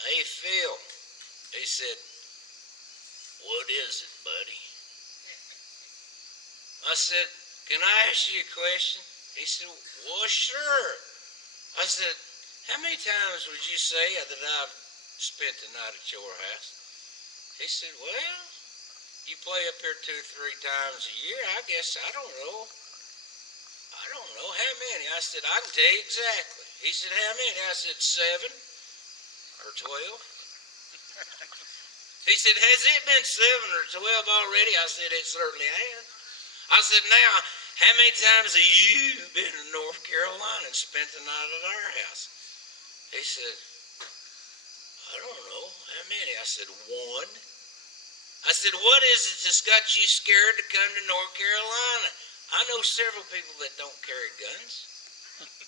Hey, Phil, he said, what is it, buddy? I said, can I ask you a question? He said, well, sure. I said, how many times would you say that I've spent the night at your house? He said, well, you play up here 2 or 3 times a year. I guess, I don't know. How many? I said, I can tell you exactly. He said, how many? I said, 7 or 12. He said, has it been 7 or 12 already? I said, it certainly has. I said, now, how many times have you been to North Carolina and spent the night at our house? He said, I don't know. How many? I said, 1. I said, what is it that's got you scared to come to North Carolina? I know several people that don't carry guns.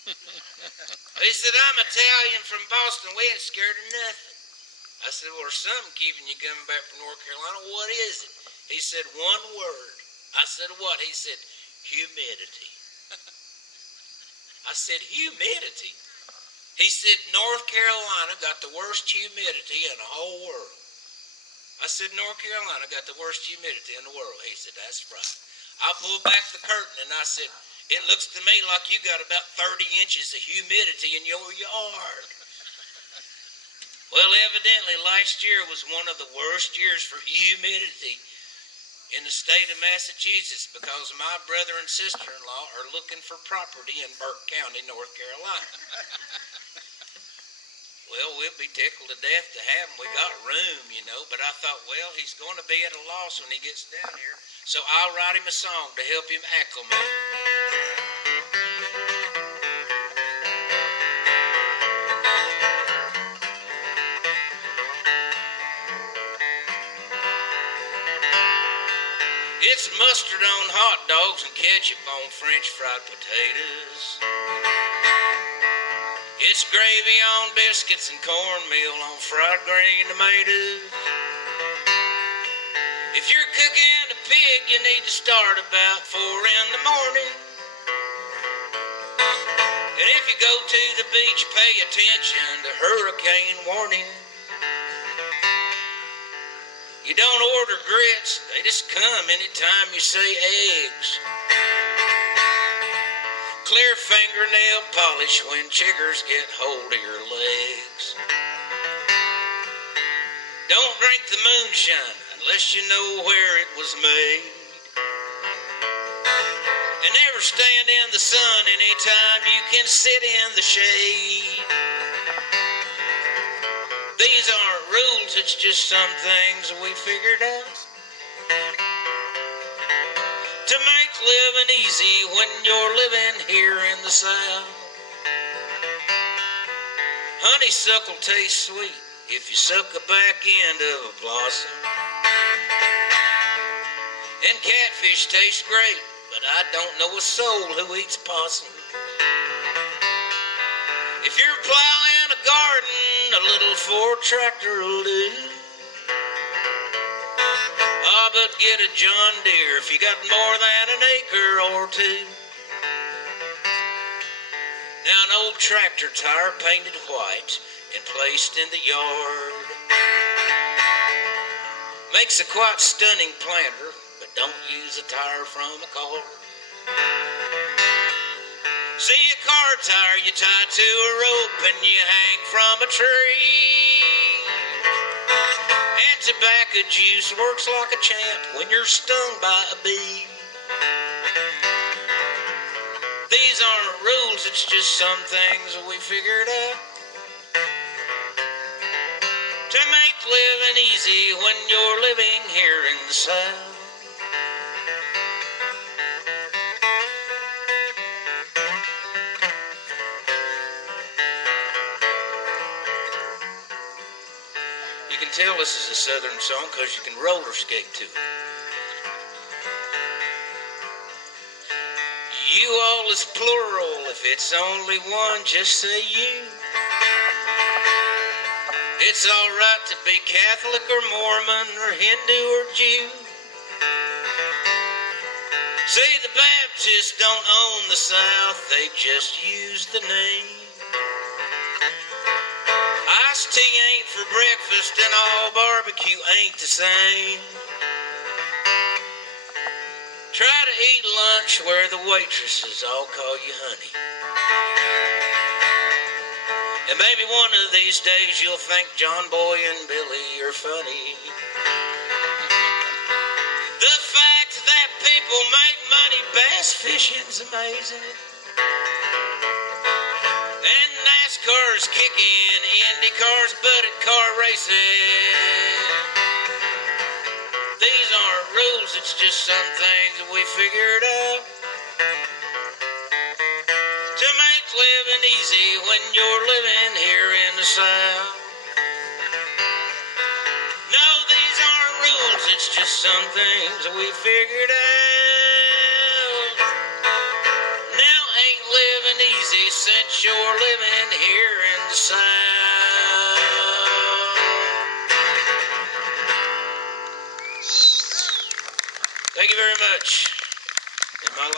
He said, I'm Italian from Boston. We ain't scared of nothing. I said, well, there's something keeping you coming back from North Carolina. What is it? He said, 1 word. I said, what? He said, humidity. I said, humidity? He said, North Carolina got the worst humidity in the whole world. I said, North Carolina got the worst humidity in the world. He said, that's right. I pulled back the curtain and I said, it looks to me like you got about 30 inches of humidity in your yard. Well, evidently last year was one of the worst years for humidity in the state of Massachusetts because my brother and sister-in-law are looking for property in Burke County, North Carolina. Well, we'll be tickled to death to have him. We got room, you know, but I thought, well, he's going to be at a loss when he gets down here, so I'll write him a song to help him acclimate. It's mustard on hot dogs and ketchup on French fried potatoes. It's gravy on biscuits and cornmeal on fried green tomatoes. If you're cooking a pig, you need to start about 4 in the morning. And if you go to the beach, pay attention to hurricane warning. You don't order grits, they just come anytime you say eggs. Clear fingernail polish when chiggers get hold of your legs. Don't drink the moonshine unless you know where it was made. And never stand in the sun anytime you can sit in the shade. These aren't rules, it's just some things we figured out to make living easy when you're living here in the South. Honeysuckle tastes sweet if you suck the back end of a blossom. And catfish tastes great, but I don't know a soul who eats possum. If you're plowing a garden, a little Ford tractor will do. But get a John Deere if you got more than an acre or 2. Now an old tractor tire painted white and placed in the yard makes a quite stunning planter, but don't use a tire from a car. See a car tire you tie to a rope and you hang from a tree. And tobacco juice works like a champ when you're stung by a bee. These aren't rules, it's just some things we figured out to make living easy when you're living here in the South. You can tell this is a Southern song because you can roller skate to it. You all is plural, if it's only one, just say you. It's all right to be Catholic or Mormon or Hindu or Jew. See, the Baptists don't own the South, they just use the name. I tea ain't for breakfast and all barbecue ain't the same. Try to eat lunch where the waitresses all call you honey. And maybe one of these days you'll think John Boy and Billy are funny. The fact that people make money bass fishing's amazing. And NASCAR's kicking, IndyCar's butted car racing. These aren't rules, it's just some things that we figured out to make living easy when you're living here in the South. No, these aren't rules, it's just some things that we figured out. Now ain't living easy since you're living here in the South. Thank you very much. In my life.